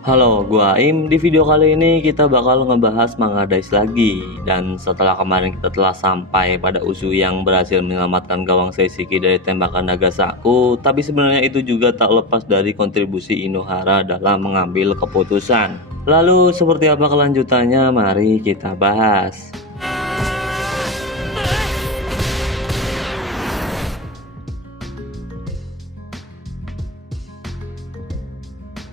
Halo, gua Aim. Di video kali ini kita bakal ngebahas manga Dice lagi. Dan setelah kemarin kita telah sampai pada Uzui yang berhasil menyelamatkan gawang Seishiki dari tembakan naga Saku, tapi sebenarnya itu juga tak lepas dari kontribusi Inohara dalam mengambil keputusan. Lalu seperti apa kelanjutannya? Mari kita bahas.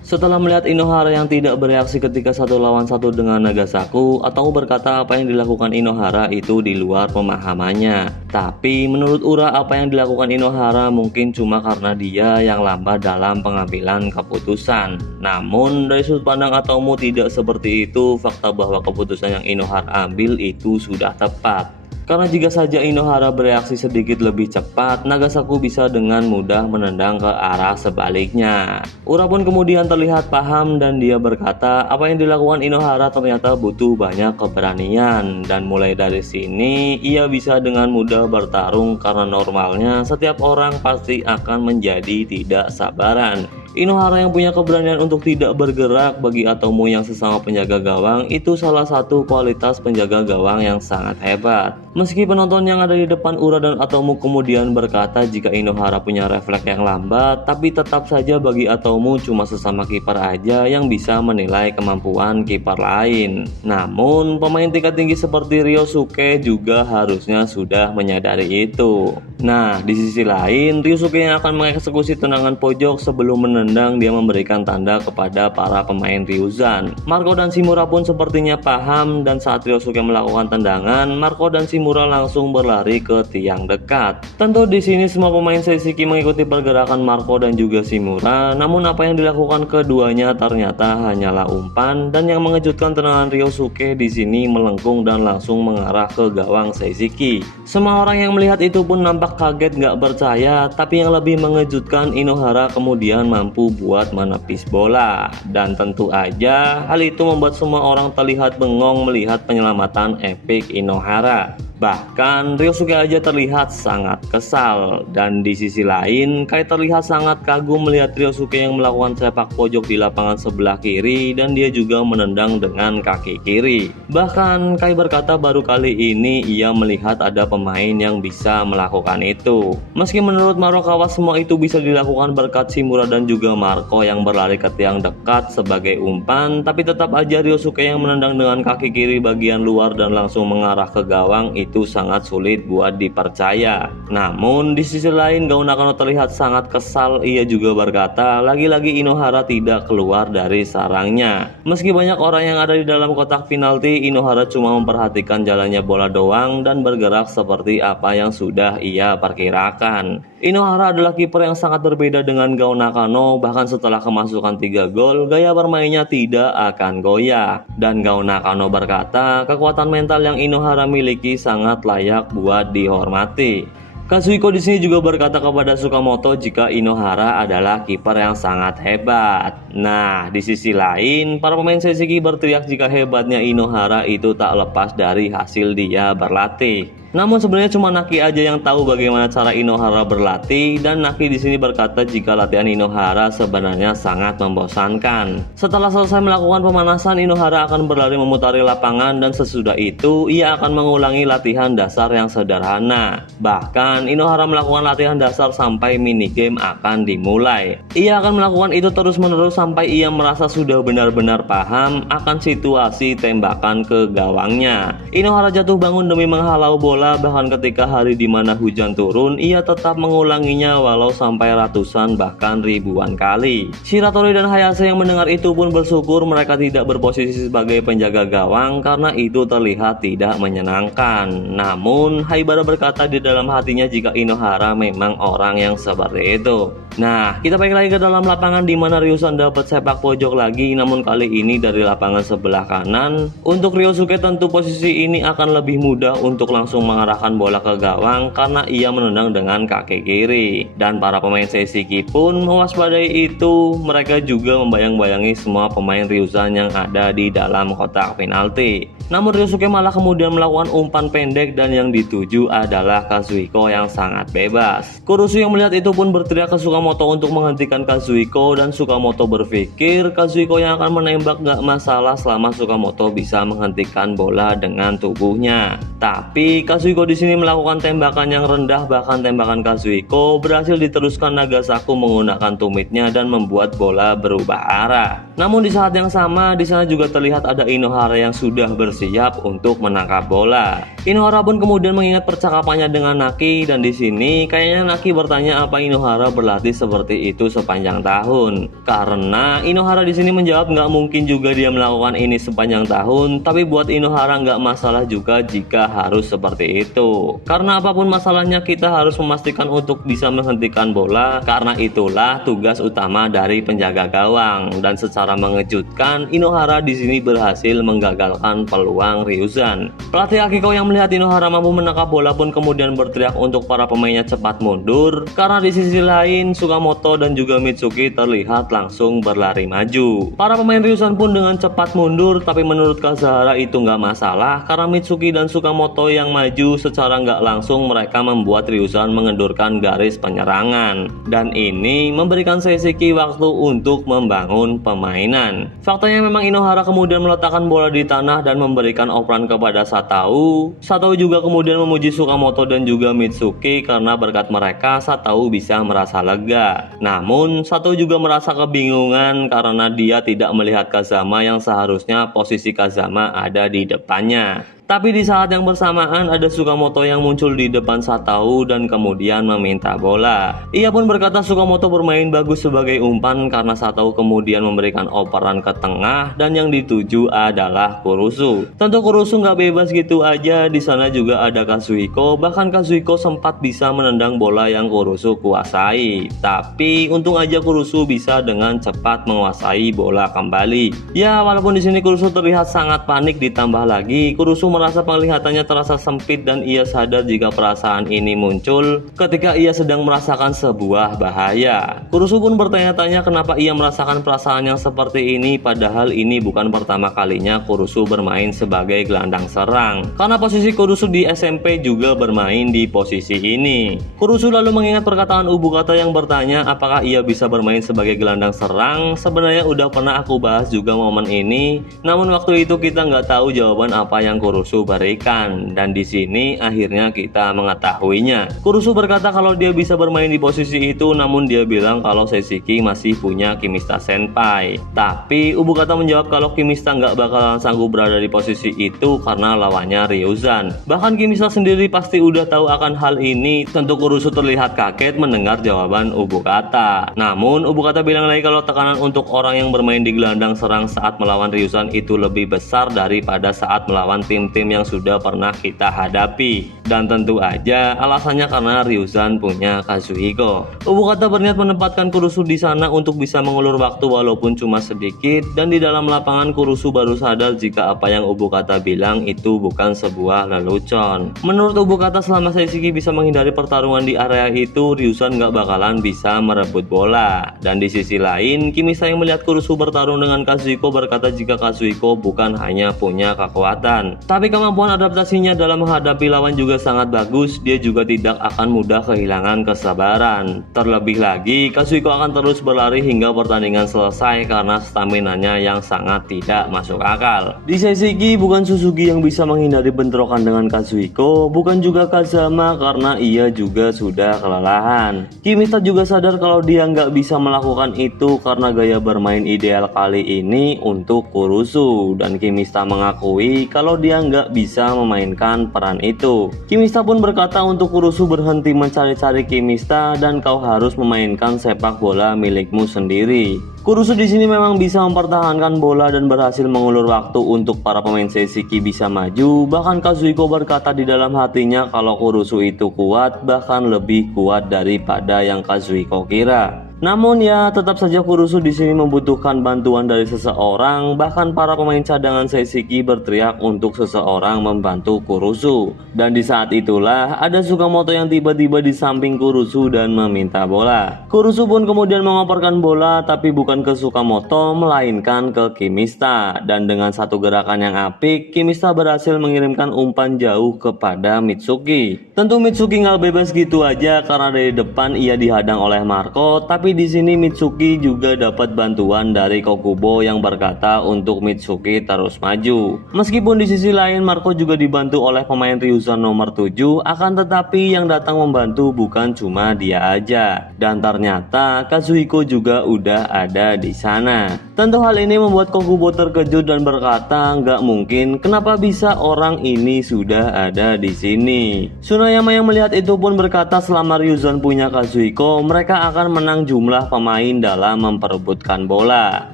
Setelah melihat Inohara yang tidak bereaksi ketika satu lawan satu dengan Nagasaku, atau berkata apa yang dilakukan Inohara itu di luar pemahamannya. Tapi menurut Ura, apa yang dilakukan Inohara mungkin cuma karena dia yang lambat dalam pengambilan keputusan. Namun dari sudut pandang Atomu tidak seperti itu. Fakta bahwa keputusan yang Inohara ambil itu sudah tepat. Karena jika saja Inohara bereaksi sedikit lebih cepat, Nagasaku bisa dengan mudah menendang ke arah sebaliknya. Ura pun kemudian terlihat paham dan dia berkata apa yang dilakukan Inohara ternyata butuh banyak keberanian. Dan mulai dari sini ia bisa dengan mudah bertarung karena normalnya setiap orang pasti akan menjadi tidak sabaran. Inohara yang punya keberanian untuk tidak bergerak bagi Atomu yang sesama penjaga gawang itu salah satu kualitas penjaga gawang yang sangat hebat. Meski penonton yang ada di depan Ura dan Atomu kemudian berkata jika Inohara punya refleks yang lambat, tapi tetap saja bagi Atomu cuma sesama kiper aja yang bisa menilai kemampuan kiper lain. Namun pemain tingkat tinggi seperti Ryosuke juga harusnya sudah menyadari itu. Nah, di sisi lain Ryosuke yang akan mengeksekusi tendangan pojok sebelum menendang, dia memberikan tanda kepada para pemain Ryuzan. Marco dan Shimura pun sepertinya paham dan saat Ryosuke melakukan tendangan, Marco dan Shimura langsung berlari ke tiang dekat. Tentu di sini semua pemain Seishiki mengikuti pergerakan Marco dan juga Shimura, namun apa yang dilakukan keduanya ternyata hanyalah umpan dan yang mengejutkan tendangan Ryosuke di sini melengkung dan langsung mengarah ke gawang Seishiki. Semua orang yang melihat itu pun nampak kaget gak percaya, tapi yang lebih mengejutkan Inohara kemudian mampu buat menepis bola. Dan tentu aja hal itu membuat semua orang terlihat bengong melihat penyelamatan epic Inohara. Bahkan Ryosuke aja terlihat sangat kesal. Dan di sisi lain Kai terlihat sangat kagum melihat Ryosuke yang melakukan sepak pojok di lapangan sebelah kiri dan dia juga menendang dengan kaki kiri. Bahkan Kai berkata baru kali ini ia melihat ada pemain yang bisa melakukan itu. Meski menurut Marukawa semua itu bisa dilakukan berkat Shimura dan juga Marco yang berlari ke tiang dekat sebagai umpan, tapi tetap aja Ryosuke yang menendang dengan kaki kiri bagian luar dan langsung mengarah ke gawang itu sangat sulit buat dipercaya. Namun di sisi lain Gaon Nakano terlihat sangat kesal. Ia juga berkata lagi-lagi Inohara tidak keluar dari sarangnya. Meski banyak orang yang ada di dalam kotak penalti, Inohara cuma memperhatikan jalannya bola doang dan bergerak seperti apa yang sudah ia perkirakan. Inohara adalah kiper yang sangat berbeda dengan Gaon Nakano. Bahkan setelah kemasukan 3 gol, gaya bermainnya tidak akan goyah. Dan Gaon Nakano berkata kekuatan mental yang Inohara miliki sangat layak buat dihormati. Kazuhiko di sini juga berkata kepada Tsukamoto jika Inohara adalah kiper yang sangat hebat. Nah, di sisi lain, para pemain Seishiki berteriak jika hebatnya Inohara itu tak lepas dari hasil dia berlatih. Namun sebenarnya cuma Naki aja yang tahu bagaimana cara Inohara berlatih, dan Naki di sini berkata jika latihan Inohara sebenarnya sangat membosankan. Setelah selesai melakukan pemanasan, Inohara akan berlari memutari lapangan dan sesudah itu ia akan mengulangi latihan dasar yang sederhana. Bahkan Inohara melakukan latihan dasar sampai minigame akan dimulai. Ia akan melakukan itu terus-menerus sampai ia merasa sudah benar-benar paham akan situasi tembakan ke gawangnya. Inohara jatuh bangun demi menghalau bola, bahkan ketika hari dimana hujan turun ia tetap mengulanginya walau sampai ratusan bahkan ribuan kali. Shiratori dan Hayase yang mendengar itu pun bersyukur mereka tidak berposisi sebagai penjaga gawang karena itu terlihat tidak menyenangkan. Namun Haibara berkata di dalam hatinya jika Inohara memang orang yang seperti itu. Nah, kita balik lagi ke dalam lapangan di mana Ryusan dapat sepak pojok lagi, namun kali ini dari lapangan sebelah kanan. Untuk Ryosuke tentu posisi ini akan lebih mudah untuk langsung mengarahkan bola ke gawang karena ia menendang dengan kaki kiri. Dan para pemain Seishiki pun mewaspadai itu. Mereka juga membayang-bayangi semua pemain Ryuzan yang ada di dalam kotak penalti. Namun Ryosuke malah kemudian melakukan umpan pendek dan yang dituju adalah Kazuhiko yang sangat bebas. Kurusu yang melihat itu pun berteriak ke Sukamoto untuk menghentikan Kazuhiko, dan Sukamoto berpikir Kazuhiko yang akan menembak gak masalah selama Sukamoto bisa menghentikan bola dengan tubuhnya. Tapi Kazuhiko di sini melakukan tembakan yang rendah, bahkan tembakan Kazuhiko berhasil diteruskan Nagasaku menggunakan tumitnya dan membuat bola berubah arah. Namun di saat yang sama di sana juga terlihat ada Inohara yang sudah bersiap untuk menangkap bola. Inohara pun kemudian mengingat percakapannya dengan Naki, dan di sini kayaknya Naki bertanya apa Inohara berlatih seperti itu sepanjang tahun. Karena Inohara di sini menjawab nggak mungkin juga dia melakukan ini sepanjang tahun, tapi buat Inohara nggak masalah juga jika harus seperti itu. Karena apapun masalahnya kita harus memastikan untuk bisa menghentikan bola, karena itulah tugas utama dari penjaga gawang. Dan secara mengejutkan Inohara di sini berhasil menggagalkan peluang Ryuzan. Pelatih Akiko yang melihat Inohara mampu menangkap bola pun kemudian berteriak untuk para pemainnya cepat mundur, karena di sisi lain Sukamoto dan juga Mitsuki terlihat langsung berlari maju. Para pemain Ryuzan pun dengan cepat mundur, tapi menurut Kazahara itu nggak masalah karena Mitsuki dan Sukamoto yang maju secara nggak langsung mereka membuat Ryuzan mengendurkan garis penyerangan, dan ini memberikan Seishiki waktu untuk membangun permainan. Faktanya memang Inohara kemudian meletakkan bola di tanah dan memberikan operan kepada Satau. Satau juga kemudian memuji Sukamoto dan juga Mitsuki karena berkat mereka Satau bisa merasa lega. Namun Satau juga merasa kebingungan karena dia tidak melihat Kazama yang seharusnya posisi Kazama ada di depannya. Tapi di saat yang bersamaan ada Sukamoto yang muncul di depan Satau dan kemudian meminta bola. Ia pun berkata Sukamoto bermain bagus sebagai umpan karena Satau kemudian memberikan operan ke tengah dan yang dituju adalah Kurusu. Tentu Kurusu nggak bebas gitu aja, di sana juga ada Kazuhiko, bahkan Kazuhiko sempat bisa menendang bola yang Kurusu kuasai. Tapi untung aja Kurusu bisa dengan cepat menguasai bola kembali. Ya walaupun di sini Kurusu terlihat sangat panik, ditambah lagi Kurusu merasa penglihatannya terasa sempit dan ia sadar jika perasaan ini muncul ketika ia sedang merasakan sebuah bahaya. Kurusu pun bertanya-tanya kenapa ia merasakan perasaan yang seperti ini, padahal ini bukan pertama kalinya Kurusu bermain sebagai gelandang serang. Karena posisi Kurusu di SMP juga bermain di posisi ini. Kurusu lalu mengingat perkataan Ubukata yang bertanya apakah ia bisa bermain sebagai gelandang serang. Sebenarnya udah pernah aku bahas juga momen ini, namun waktu itu kita nggak tahu jawaban apa yang Kurusu berikan, dan di sini akhirnya kita mengetahuinya. Kurusu berkata kalau dia bisa bermain di posisi itu, namun dia bilang kalau Seishiki masih punya Kimista Senpai. Tapi Ubukata menjawab kalau Kimista nggak bakalan sanggup berada di posisi itu karena lawannya Ryuzan. Bahkan Kimista sendiri pasti udah tahu akan hal ini. Tentu Kurusu terlihat kaget mendengar jawaban Ubukata. Namun Ubukata bilang lagi kalau tekanan untuk orang yang bermain di gelandang serang saat melawan Ryuzan itu lebih besar daripada saat melawan tim-tim yang sudah pernah kita hadapi, dan tentu aja alasannya karena Ryuzan punya Kazuhiko. Ubukata berniat menempatkan Kurusu di sana untuk bisa mengulur waktu walaupun cuma sedikit, dan di dalam lapangan Kurusu baru sadar jika apa yang Ubukata bilang itu bukan sebuah lelucon. Menurut Ubukata selama Seishiki bisa menghindari pertarungan di area itu, Ryuzan nggak bakalan bisa merebut bola. Dan di sisi lain Kimista yang melihat Kurusu bertarung dengan Kazuhiko berkata jika Kazuhiko bukan hanya punya kekuatan, tapi kemampuan adaptasinya dalam menghadapi lawan juga sangat bagus. Dia juga tidak akan mudah kehilangan kesabaran. Terlebih lagi Kazuhiko akan terus berlari hingga pertandingan selesai karena staminanya yang sangat tidak masuk akal. Di Seishiki bukan Suzuki yang bisa menghindari bentrokan dengan Kazuhiko, bukan juga Kazama karena ia juga sudah kelelahan. Kimista juga sadar kalau dia nggak bisa melakukan itu karena gaya bermain ideal kali ini untuk Kurusu, dan Kimista mengakui kalau dia nggak bisa memainkan peran itu. Kimista pun berkata untuk Kurusu berhenti mencari-cari Kimista dan kau harus memainkan sepak bola milikmu sendiri. Kurusu di sini memang bisa mempertahankan bola dan berhasil mengulur waktu untuk para pemain Seishiki bisa maju. Bahkan Kazuhiko berkata di dalam hatinya kalau Kurusu itu kuat, bahkan lebih kuat daripada yang Kazuhiko kira. Namun ya tetap saja Kurusu di sini membutuhkan bantuan dari seseorang, bahkan para pemain cadangan Seishiki berteriak untuk seseorang membantu Kurusu. Dan di saat itulah ada Tsukamoto yang tiba-tiba di samping Kurusu dan meminta bola. Kurusu pun kemudian mengoperkan bola tapi bukan ke Tsukamoto melainkan ke Kimista. Dan dengan satu gerakan yang apik, Kimista berhasil mengirimkan umpan jauh kepada Mitsuki. Tentu Mitsuki nggak bebas gitu aja karena dari depan ia dihadang oleh Marco, tapi di sini Mitsuki juga dapat bantuan dari Kokubo yang berkata untuk Mitsuki terus maju. Meskipun di sisi lain Marco juga dibantu oleh pemain Ryuzan nomor 7, akan tetapi yang datang membantu bukan cuma dia aja. Dan ternyata Kazuhiko juga udah ada di sana. Tentu hal ini membuat Kokubo terkejut dan berkata, nggak mungkin, kenapa bisa orang ini sudah ada di sini. Tsunayama yang melihat itu pun berkata selama Ryuzan punya Kazuhiko, mereka akan menang jumlah pemain dalam memperebutkan bola.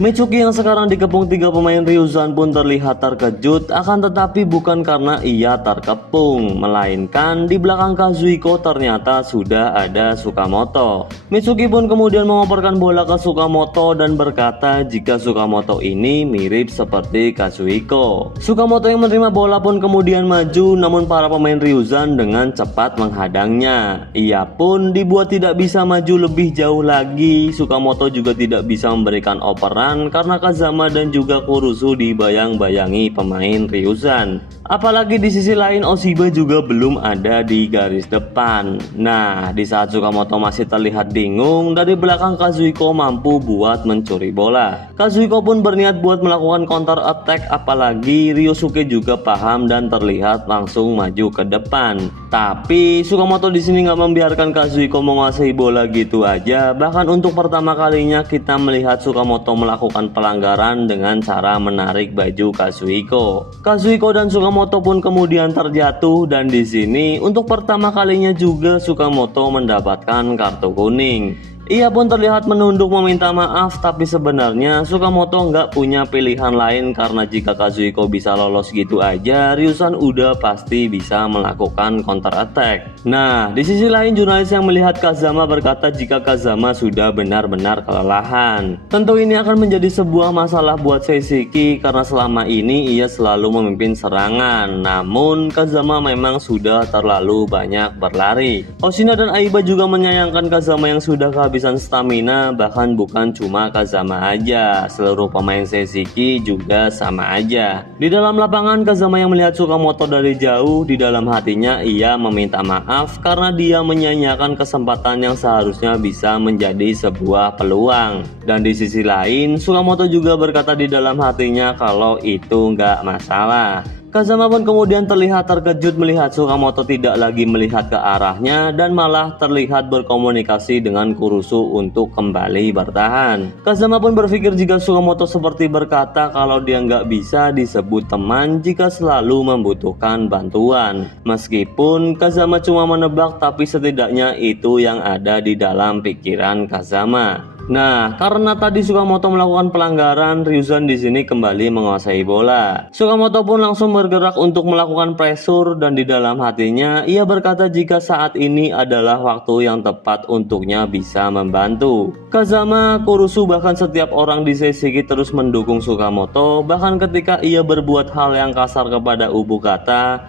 Mitsuki yang sekarang dikepung 3 pemain Ryuzan pun terlihat terkejut, akan tetapi bukan karena ia terkepung, melainkan di belakang Kazuhiko ternyata sudah ada Tsukamoto. Mitsuki pun kemudian mengoperkan bola ke Tsukamoto dan berkata jika Tsukamoto ini mirip seperti Kazuhiko. Tsukamoto yang menerima bola pun kemudian maju, namun para pemain Ryuzan dengan cepat menghadangnya. Ia pun dibuat tidak bisa maju lebih jauh lagi. Tsukamoto juga tidak bisa memberikan operan karena Kazama dan juga Kurusu dibayang-bayangi pemain Ryuzan. Apalagi di sisi lain Oshiba juga belum ada di garis depan. Nah, di saat Tsukamoto masih terlihat bingung, dari belakang Kazuhiko mampu buat mencuri bola. Kazuhiko pun berniat buat melakukan counter attack, apalagi Ryosuke juga paham dan terlihat langsung maju ke depan. Tapi Tsukamoto di sini nggak membiarkan Kazuhiko menguasai bola gitu aja. Bahkan untuk pertama kalinya kita melihat Tsukamoto melakukan pelanggaran dengan cara menarik baju Kazuhiko. Kazuhiko dan Tsukamoto pun kemudian terjatuh dan di sini untuk pertama kalinya juga Tsukamoto mendapatkan kartu kuning. Ia pun terlihat menunduk meminta maaf, tapi sebenarnya Tsukamoto nggak punya pilihan lain karena jika Kazuhiko bisa lolos gitu aja, Ryuzan udah pasti bisa melakukan counter attack. Nah, di sisi lain jurnalis yang melihat Kazama berkata jika Kazama sudah benar-benar kelelahan. Tentu ini akan menjadi sebuah masalah buat Seishiki karena selama ini ia selalu memimpin serangan. Namun Kazama memang sudah terlalu banyak berlari. Oshina dan Aiba juga menyayangkan Kazama yang sudah kehabisan stamina, bahkan bukan cuma Kazama aja, seluruh pemain Seishiki juga sama aja. Di dalam lapangan Kazama yang melihat Tsukamoto dari jauh, di dalam hatinya ia meminta maaf karena dia menyanyiakan kesempatan yang seharusnya bisa menjadi sebuah peluang. Dan di sisi lain Tsukamoto juga berkata di dalam hatinya kalau itu nggak masalah. Kazama pun kemudian terlihat terkejut melihat Tsukamoto tidak lagi melihat ke arahnya dan malah terlihat berkomunikasi dengan Kurusu untuk kembali bertahan. Kazama pun berpikir jika Tsukamoto seperti berkata kalau dia nggak bisa disebut teman jika selalu membutuhkan bantuan. Meskipun Kazama cuma menebak, tapi setidaknya itu yang ada di dalam pikiran Kazama. Nah, karena tadi Tsukamoto melakukan pelanggaran, Ryuzan di sini kembali menguasai bola. Tsukamoto pun langsung bergerak untuk melakukan pressure dan di dalam hatinya ia berkata jika saat ini adalah waktu yang tepat untuknya bisa membantu. Kazama, Kurusu bahkan setiap orang di Seishiki terus mendukung Tsukamoto, bahkan ketika ia berbuat hal yang kasar kepada Ubukata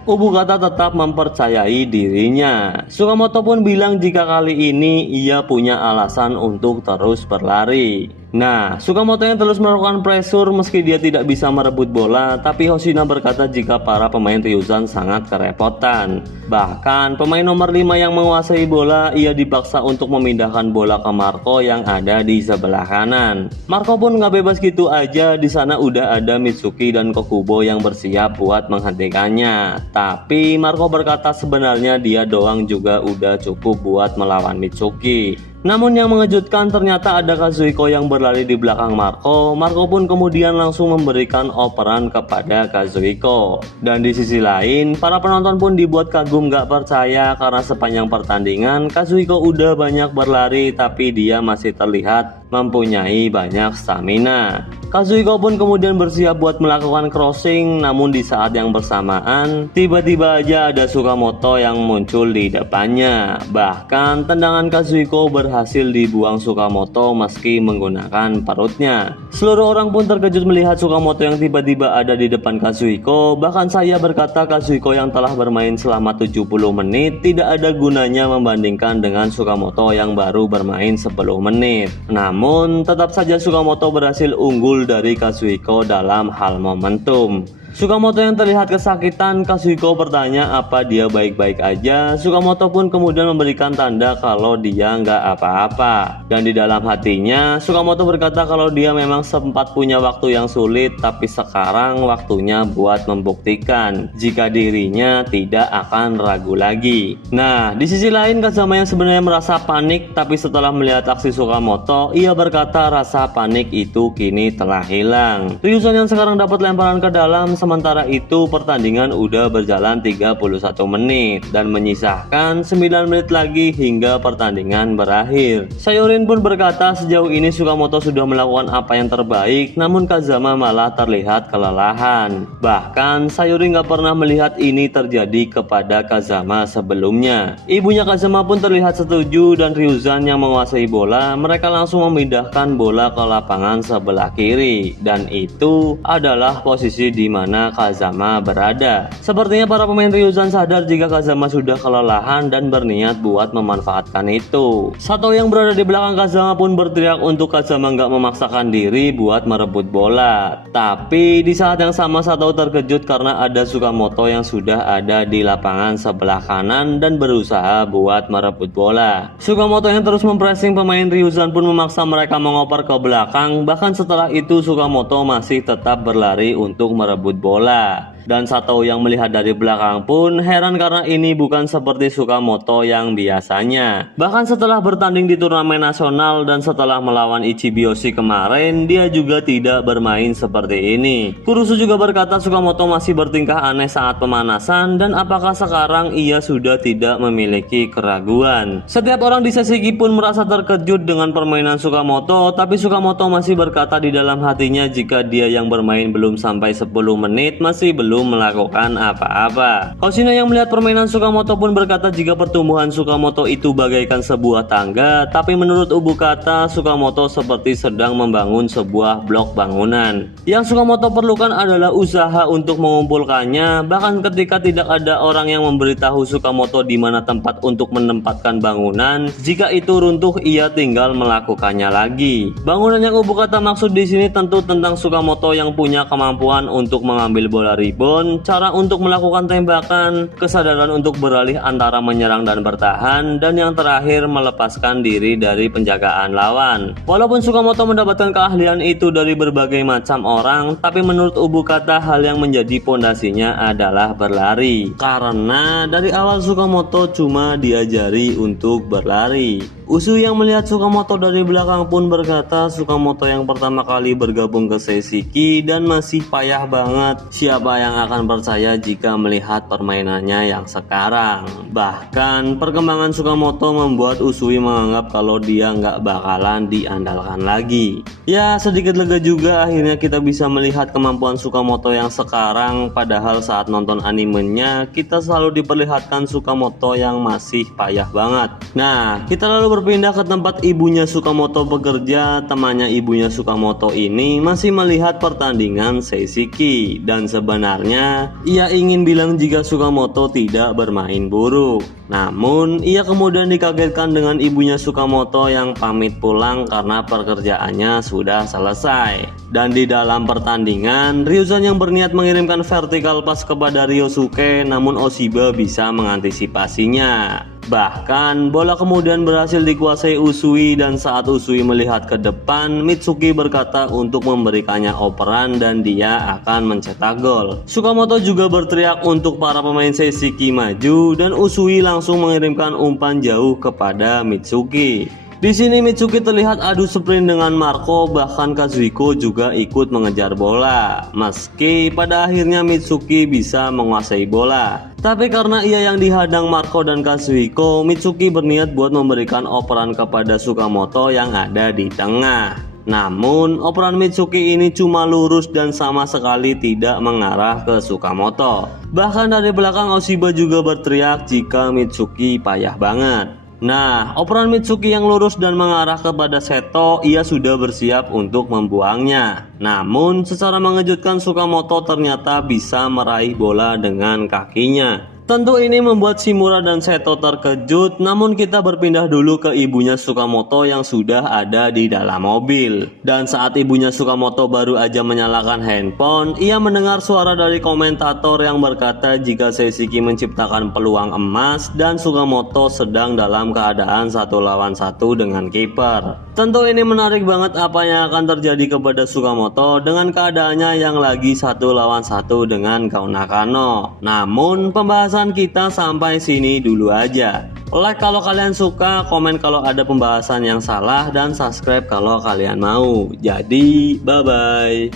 tetap mempercayai dirinya. Tsukamoto pun bilang jika kali ini ia punya alasan untuk terus berlari. Nah, Tsukamoto yang terus melakukan pressure meski dia tidak bisa merebut bola, tapi Hoshina berkata jika para pemain Ryuzan sangat kerepotan. Bahkan pemain nomor 5 yang menguasai bola, ia dipaksa untuk memindahkan bola ke Marco yang ada di sebelah kanan. Marco pun nggak bebas gitu aja, di sana udah ada Mitsuki dan Kokubo yang bersiap buat menghentikannya. Tapi Marco berkata sebenarnya dia doang juga udah cukup buat melawan Mitsuki. Namun yang mengejutkan ternyata ada Kazuhiko yang berlari di belakang Marco. Marco pun kemudian langsung memberikan operan kepada Kazuhiko. Dan di sisi lain, para penonton pun dibuat kagum gak percaya karena sepanjang pertandingan Kazuhiko udah banyak berlari tapi dia masih terlihat mempunyai banyak stamina. Kazuhiko pun kemudian bersiap buat melakukan crossing, namun di saat yang bersamaan tiba-tiba aja ada Sukamoto yang muncul di depannya. Bahkan tendangan Kazuhiko berhasil dibuang Sukamoto meski menggunakan perutnya. Seluruh orang pun terkejut melihat Sukamoto yang tiba-tiba ada di depan Kazuhiko. Bahkan saya berkata Kazuhiko yang telah bermain selama 70 menit tidak ada gunanya membandingkan dengan Sukamoto yang baru bermain 10 menit. Namun tetap saja Sukamoto berhasil unggul dari Kazuhiko dalam hal momentum. Sukamoto yang terlihat kesakitan, Kazuhiko bertanya apa dia baik-baik aja. Sukamoto pun kemudian memberikan tanda kalau dia nggak apa-apa. Dan di dalam hatinya, Sukamoto berkata kalau dia memang sempat punya waktu yang sulit, tapi sekarang waktunya buat membuktikan jika dirinya tidak akan ragu lagi. Nah, di sisi lain Kazama yang sebenarnya merasa panik, tapi setelah melihat aksi Sukamoto, ia berkata rasa panik itu kini telah hilang. Ryusan yang sekarang dapat lemparan ke dalam. Sementara itu pertandingan udah berjalan 31 menit dan menyisahkan 9 menit lagi hingga pertandingan berakhir. Sayurin pun berkata sejauh ini Sukamoto sudah melakukan apa yang terbaik, namun Kazama malah terlihat kelelahan. Bahkan Sayuri nggak pernah melihat ini terjadi kepada Kazama sebelumnya. Ibunya Kazama pun terlihat setuju dan Ryuzan yang menguasai bola, mereka langsung memindahkan bola ke lapangan sebelah kiri dan itu adalah posisi di mana Kazama berada. Sepertinya para pemain Ryuzan sadar jika Kazama sudah kelelahan dan berniat buat memanfaatkan itu. Sato yang berada di belakang Kazama pun berteriak untuk Kazama nggak memaksakan diri buat merebut bola. Tapi di saat yang sama Sato terkejut karena ada Sukamoto yang sudah ada di lapangan sebelah kanan dan berusaha buat merebut bola. Sukamoto yang terus mempressing pemain Ryuzan pun memaksa mereka mengoper ke belakang. Bahkan setelah itu Sukamoto masih tetap berlari untuk merebut bola. Dan Sato yang melihat dari belakang pun heran karena ini bukan seperti Sukamoto yang biasanya. Bahkan setelah bertanding di turnamen nasional dan setelah melawan Ichibiyoshi kemarin, dia juga tidak bermain seperti ini. Kurusu juga berkata Sukamoto masih bertingkah aneh saat pemanasan dan apakah sekarang ia sudah tidak memiliki keraguan. Setiap orang di sesi pun merasa terkejut dengan permainan Sukamoto, tapi Sukamoto masih berkata di dalam hatinya jika dia yang bermain belum sampai 10 menit masih belum melakukan apa-apa. Hoshino yang melihat permainan Sukamoto pun berkata jika pertumbuhan Sukamoto itu bagaikan sebuah tangga, tapi menurut Ubukata Sukamoto seperti sedang membangun sebuah blok bangunan. Yang Sukamoto perlukan adalah usaha untuk mengumpulkannya. Bahkan ketika tidak ada orang yang memberitahu Sukamoto di mana tempat untuk menempatkan bangunan, jika itu runtuh ia tinggal melakukannya lagi. Bangunan yang Ubukata maksud di sini tentu tentang Sukamoto yang punya kemampuan untuk mengambil bola rebound, cara untuk melakukan tembakan, kesadaran untuk beralih antara menyerang dan bertahan, dan yang terakhir melepaskan diri dari penjagaan lawan. Walaupun Sukamoto mendapatkan keahlian itu dari berbagai macam orang, tapi menurut Ubukata hal yang menjadi pondasinya adalah berlari. Karena dari awal Sukamoto cuma diajari untuk berlari. Usu yang melihat Sukamoto dari belakang pun berkata Sukamoto yang pertama kali bergabung ke Seishiki dan masih payah banget. Siapa yang akan percaya jika melihat permainannya yang sekarang? Bahkan perkembangan Sukamoto membuat Usui menganggap kalau dia nggak bakalan diandalkan lagi. Ya sedikit lega juga akhirnya kita bisa melihat kemampuan Sukamoto yang sekarang. Padahal saat nonton animenya kita selalu diperlihatkan Sukamoto yang masih payah banget. Nah kita lalu berpindah ke tempat ibunya Sukamoto bekerja. Temannya ibunya Sukamoto ini masih melihat pertandingan Seishiki dan sebenarnya ia ingin bilang jika Sukamoto tidak bermain buruk. Namun ia kemudian dikagetkan dengan ibunya Sukamoto yang pamit pulang karena pekerjaannya sudah selesai. Dan di dalam pertandingan Ryuzan yang berniat mengirimkan vertical pass kepada Ryosuke, namun Oshiba bisa mengantisipasinya. Bahkan bola kemudian berhasil dikuasai Usui dan saat Usui melihat ke depan, Mitsuki berkata untuk memberikannya operan dan dia akan mencetak gol. Sukamoto juga berteriak untuk para pemain Seishiki maju dan Usui langsung mengirimkan umpan jauh kepada Mitsuki. Di sini Mitsuki terlihat adu sprint dengan Marco, bahkan Kazuhiko juga ikut mengejar bola. Meski pada akhirnya Mitsuki bisa menguasai bola. Tapi karena ia yang dihadang Marco dan Kazuhiko, Mitsuki berniat buat memberikan operan kepada Tsukamoto yang ada di tengah. Namun, operan Mitsuki ini cuma lurus dan sama sekali tidak mengarah ke Tsukamoto. Bahkan dari belakang Oshiba juga berteriak jika Mitsuki payah banget. Nah, operan Mitsuki yang lurus dan mengarah kepada Seto, ia sudah bersiap untuk membuangnya. Namun, secara mengejutkan Tsukamoto ternyata bisa meraih bola dengan kakinya. Tentu ini membuat Shimura dan Seto terkejut, namun kita berpindah dulu ke ibunya Tsukamoto yang sudah ada di dalam mobil. Dan saat ibunya Tsukamoto baru aja menyalakan handphone, ia mendengar suara dari komentator yang berkata jika Seishiki menciptakan peluang emas dan Tsukamoto sedang dalam keadaan 1 lawan 1 dengan kiper. Tentu ini menarik banget apa yang akan terjadi kepada Tsukamoto dengan keadaannya yang lagi 1 lawan 1 dengan Go Nakano. Namun pembahasan kita sampai sini dulu aja. Like kalau kalian suka, komen kalau ada pembahasan yang salah, dan subscribe kalau kalian mau. Jadi bye bye.